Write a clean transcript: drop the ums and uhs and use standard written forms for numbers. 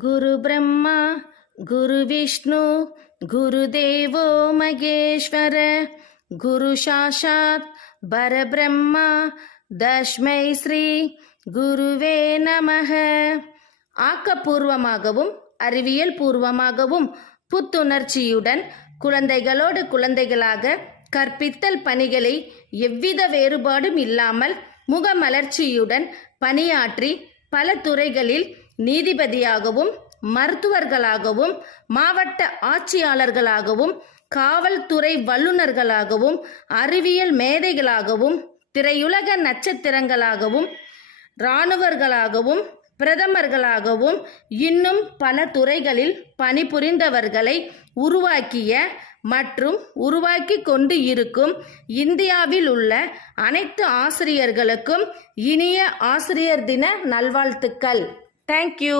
குரு பிரம்மா குரு விஷ்ணு குரு தேவோ மகேஸ்வர குரு சாஷாத் பரபிரம்மா தஸ்மை ஸ்ரீ குருவே நமக. ஆக்கப்பூர்வமாகவும் அறிவியல் பூர்வமாகவும் புத்துணர்ச்சியுடன் குழந்தைகளோடு குழந்தைகளாக கற்பித்தல் பணிகளை எவ்வித வேறுபாடும் இல்லாமல் முகமலர்ச்சியுடன் பணியாற்றி பல துறைகளில் நீதிபதியாகவும் மருத்துவர்களாகவும் மாவட்ட ஆட்சியாளர்களாகவும் காவல்துறை வல்லுநர்களாகவும் அறிவியல் மேதைகளாகவும் திரையுலக நட்சத்திரங்களாகவும் இராணுவர்களாகவும் பிரதமர்களாகவும் இன்னும் பல துறைகளில் பணிபுரிந்தவர்களை உருவாக்கிய மற்றும் உருவாக்கி கொண்டு இருக்கும் இந்தியாவில் உள்ள அனைத்து ஆசிரியர்களுக்கும் இனிய ஆசிரியர் தின நல்வாழ்த்துக்கள். தேங்க்யூ.